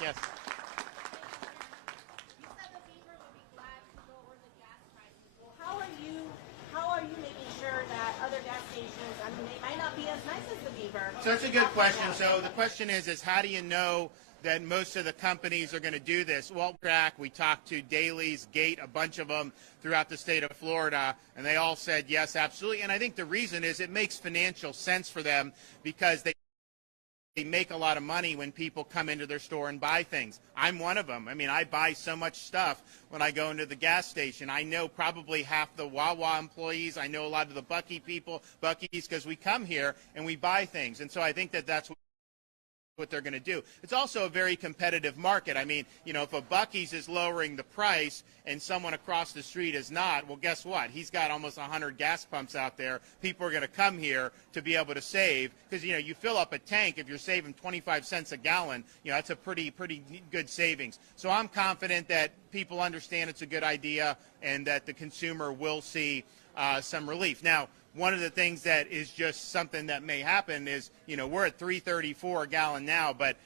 Yes. How are you making sure that other gas stations, I mean, they might not be as nice as the Beaver. So that's a good question. So the question is how do you know that most of the companies are going to do this? Well, we talked to Daly's, Gate, a bunch of them throughout the state of Florida, and they all said yes, absolutely. And I think the reason is it makes financial sense for them because they make a lot of money when people come into their store and buy things. I'm one of them. I mean, I buy so much stuff when I go into the gas station. I know probably half the Wawa employees. I know a lot of the Buc-ee people, Buc-ee's, because we come here and we buy things. And so I think that that's what they're going to do. It's also a very competitive market. I mean, you know, if a Buc-ee's is lowering the price and someone across the street is not, well, guess what? He's got almost 100 gas pumps out there. People are going to come here to be able to save because, you know, you fill up a tank, if you're saving 25 cents a gallon, you know, that's a pretty good savings. So I'm confident that people understand it's a good idea and that the consumer will see some relief. Now, one of the things that is just something that may happen is, you know, we're at $3.34 a gallon now, but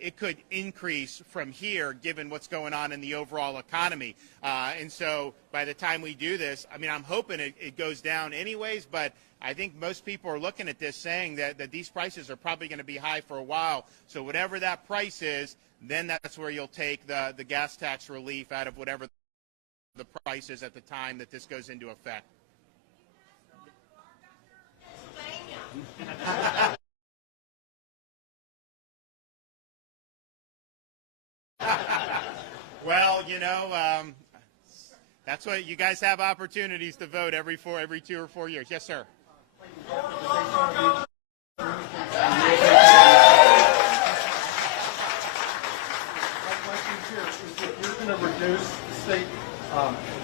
it could increase from here given what's going on in the overall economy. And so by the time we do this, I mean, I'm hoping it goes down anyways, but I think most people are looking at this saying that these prices are probably going to be high for a while. So whatever that price is, then that's where you'll take the gas tax relief out of whatever the price is at the time that this goes into effect. Well, you know, that's what you guys have opportunities to vote every 2 or 4 years. Yes, sir. My question here is if you're going to reduce the state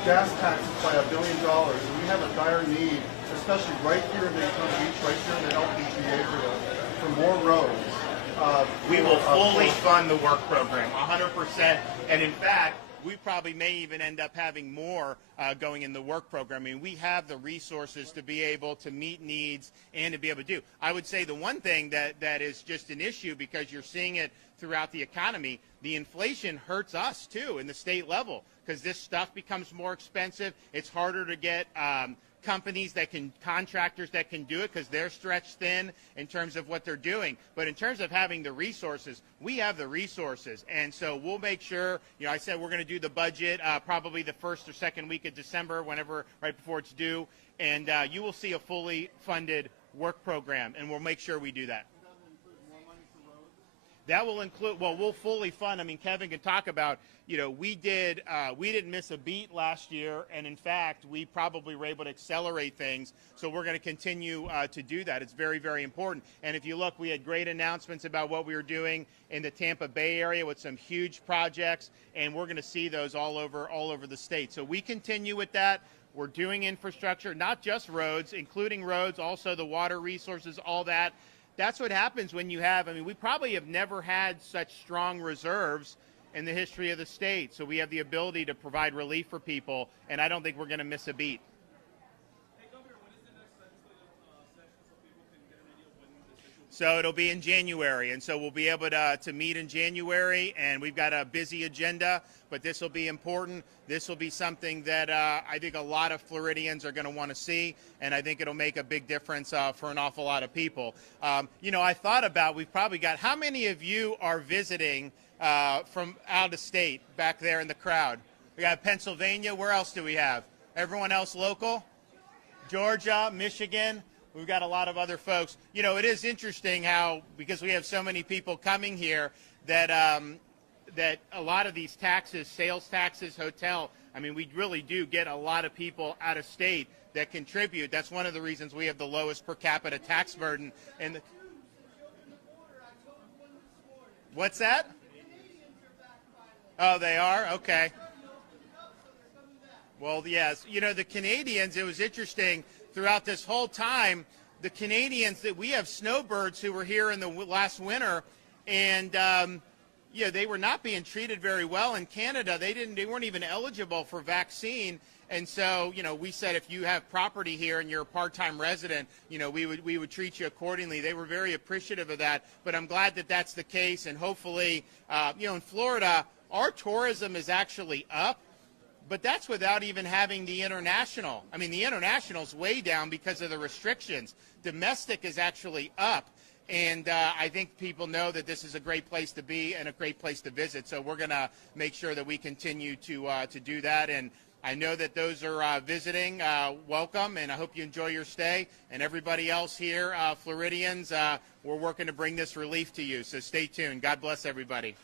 gas taxes by $1 billion, and we have a dire need, especially right here in Daytona Beach, right here in the LPG area, for more roads. We will fully fund the work program, 100%. And in fact, we probably may even end up having more going in the work program. I mean, we have the resources to be able to meet needs and to be able to do. I would say the one thing that is just an issue because you're seeing it throughout the economy, the inflation hurts us too in the state level because this stuff becomes more expensive. It's harder to get contractors that can do it because they're stretched thin in terms of what they're doing. But in terms of having the resources, we have the resources. And so we'll make sure, you know, I said we're going to do the budget probably the first or second week of December, right before it's due. And you will see a fully funded work program, and we'll make sure we do that. That will include, well, we'll fully fund. I mean, Kevin can talk about, you know, we didn't miss a beat last year, and in fact, we probably were able to accelerate things. So we're going to continue to do that. It's very, very important. And if you look, we had great announcements about what we were doing in the Tampa Bay area with some huge projects, and we're going to see those all over the state. So we continue with that. We're doing infrastructure, not just roads, including roads, also the water resources, all that. That's what happens when you have, I mean, we probably have never had such strong reserves in the history of the state. So we have the ability to provide relief for people, and I don't think we're going to miss a beat. Hey, Governor, when is the next legislative session so people can get an idea of when this issue will be? So it'll be in January, and so we'll be able to meet in January, and we've got a busy agenda, but this will be important. This will be something that I think a lot of Floridians are going to want to see, and I think it'll make a big difference for an awful lot of people. You know, I thought about, we've probably got, how many of you are visiting from out of state back there in the crowd? We got Pennsylvania. Where else do we have? Everyone else local? Georgia, Michigan. We've got a lot of other folks. You know, it is interesting how, because we have so many people coming here, that that a lot of these taxes, sales taxes, hotel, I mean, we really do get a lot of people out of state that contribute. That's one of the reasons we have the lowest per capita tax burden. And what's that? Oh, they are? Okay. Well, yes. You know, the Canadians, it was interesting throughout this whole time, the Canadians, that we have snowbirds who were here in the last winter, and Yeah, they were not being treated very well in Canada. They weren't even eligible for vaccine. And so, we said if you have property here and you're a part-time resident, we would treat you accordingly. They were very appreciative of that. But I'm glad that that's the case. And hopefully, in Florida, our tourism is actually up. But that's without even having the international. I mean, the international's way down because of the restrictions. Domestic is actually up. And I think people know that this is a great place to be and a great place to visit. So we're going to make sure that we continue to do that. And I know that those are visiting, welcome, and I hope you enjoy your stay. And everybody else here, Floridians, we're working to bring this relief to you. So stay tuned. God bless everybody.